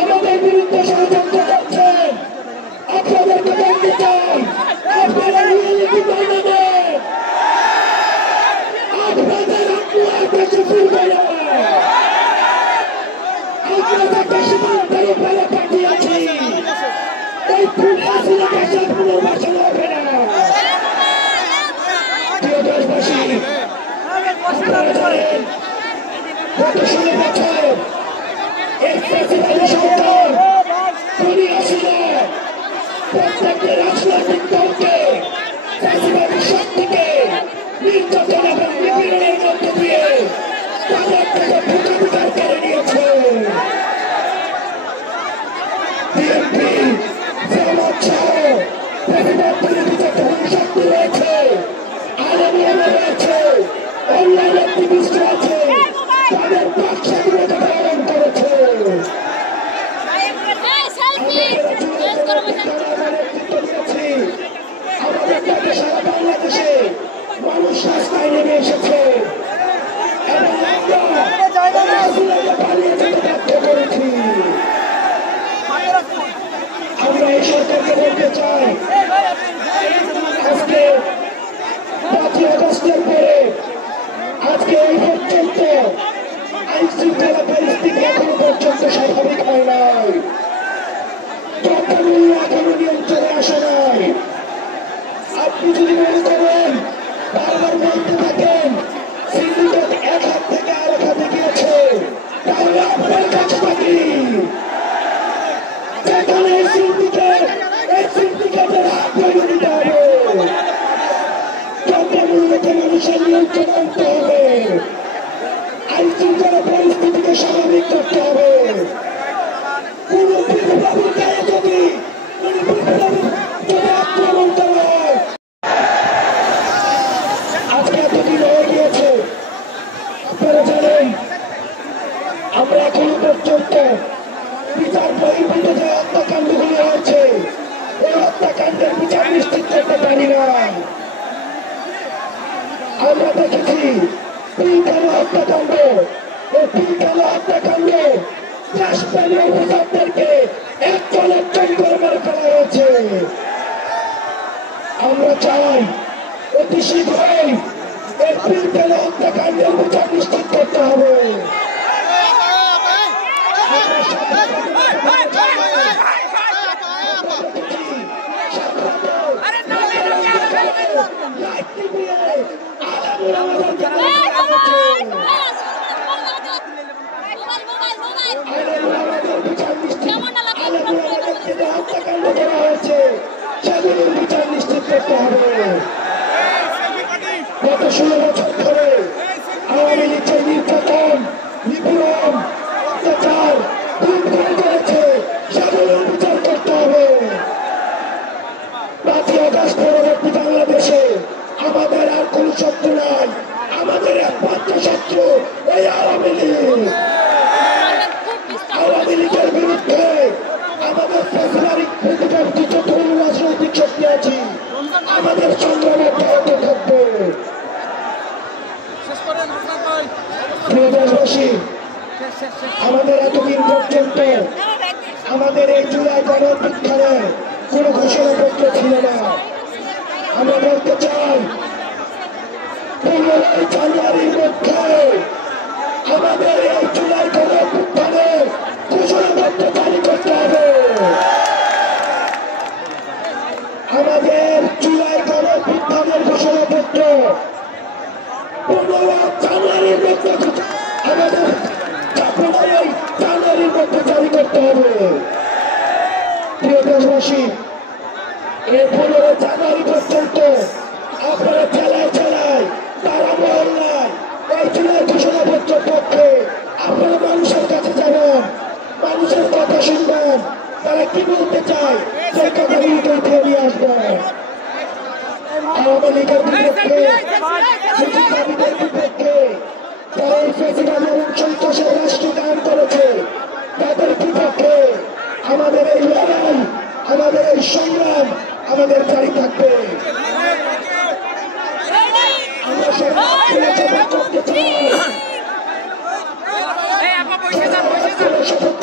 আমাদের বিরুদ্ধে ষড়যন্ত্র করছেন, আপনাদেরকে বলতে চাই আপনারা আপনাদের বেশি ফুলবে না। আপনাদের বেশি ফুলবে পাঠিয়েছি এই ফুল হাসিনা দেশের পুনর্বাসন হবে না। প্রিয় দেশবাসী, আপনারা জানেন গত 16 বছর এই ফ্যাসিবাদী সরকার খুনি হাসিনা প্রত্যেকটা রাজনৈতিক দলকে ফ্যাসিবাদী শক্তিকে নির্যাতন এবং নিপীড়নের মধ্য দিয়ে তাদের থেকে ভোটাধিকার কেড়ে নিয়েছে। বিএনপি জামাত সহ ফ্যাসিবাদ বিরোধী যে শক্তি রয়েছে, আলেমুলামা রয়েছে, অনলাইন অ্যাক্টিভিস্ট রয়েছে, তাদের বাক স্বাধীনতা পালন করেছে। আমাদের তাকে সারা বাংলাদেশে মানুষ রাস্তায় নেমে এসেছে এবং আমরা পালিয়ে যেতে বাধ্য করেছি। আমরা এই সরকারকে বলতে চাই, আজকে 5ই আগস্টের পরে আজকে এই পর্যন্ত আইন শৃঙ্খলা পরিস্থিতি এখনো পর্যন্ত স্বাভাবিক হয় নাই, দ্রব্যমূল্য এখনো নিয়ন্ত্রণে আসে নাই। আপনি যদি মনে করেন বারবার বলতে থাকেন সিন্ডিকেট এক হাত থেকে আরেক হাতে গিয়েছে, তাহলে আপনার কাছে বাকি যেখানে এই সিন্ডিকেটের হাত ধরে দিতে হবে, দ্রব্যমূল্যকে মানুষের নিয়ন্ত্রণ আনতে হবে, আইন শৃঙ্খলা পরিস্থিতিকে স্বাভাবিক করতে হবে। কোন বিপ্লবী গায়ে যদি আক্রমণ করা হয়, আজকে এতদিন হয়ে গিয়েছে, আপনারা জানেন আমরা এখনো পর্যন্ত বিচার বহির্ভূত যে হত্যাকাণ্ডগুলি হয়েছে এই হত্যাকাণ্ডের বিচার নিশ্চিত করতে পারি না। আমরা দেখেছি পিলখানা হত্যাকাণ্ড, এই পিলখানা হত্যাকাণ্ডে দেশপ্রেমী অফিসারদেরকে একজন করে মেরে ফেলা হয়েছে। আমরা চাই অতি শীঘ্রই এই পিলখানা হত্যাকাণ্ডের বিচার নিশ্চিত করতে হবে। সেগুলোর বিচার নিশ্চিত করতে হবে। গত 16 বছর ধরে আওয়ামী লীগ যে নির্যাতন, নিপীড়ন, অত্যাচার করেছে সেগুলোর বিচার করতে হবে। 5ই আগস্ট পরবর্তী বাংলাদেশে আমাদের আর কোন শত্রু নাই, আমাদের একমাত্র শত্রু এই আওয়ামী লীগ। আওয়ামী লীগের বিরুদ্ধে আমাদের ফেব্রুয়ারি রাজনৈতিক শক্তি আছি, আমাদের সংগ্রাম অব্যাহত থাকবে। দেশবাসী, আমাদের এতদিন পর্যন্ত আমাদের এই জুলাই গণঅভ্যুত্থানে কোন ঘোষণাপত্র ছিল না। আমরা বলতে চাই 15 জানুয়ারির মধ্যে আমাদের এই জুলাই গণঅভ্যুত্থানে ঘোষণাপত্র জারি করতে হবে। আমাদের জুলাই গণঅভ্যুত্থানের ঘোষণাপত্র 15 জানুয়ারির মধ্যে আমাদের 15 জানুয়ারির মধ্যে জারি করতে হবে। প্রিয় দেশবাসী, এই 15 জানুয়ারি পর্যন্ত আপনারা জেলায় জেলায় তারা মহল্লায় এই জুলাই ঘোষণাপত্র শুনবেন তারা কি বলতে চায় সেই কথাগুলিকে উঠিয়ে নিয়ে আসবেন। আওয়ামী লীগের বিপক্ষে বিপক্ষে যারা এই ফেসিবাদী এবং সন্ত্রাসের রাষ্ট্র কায়েম করেছে তাদের বিপক্ষে আমাদের এই লড়াই, আমাদের এই সংগ্রাম আমাদের জারি থাকবে। আমরা শপথ করতে চাই, শপথ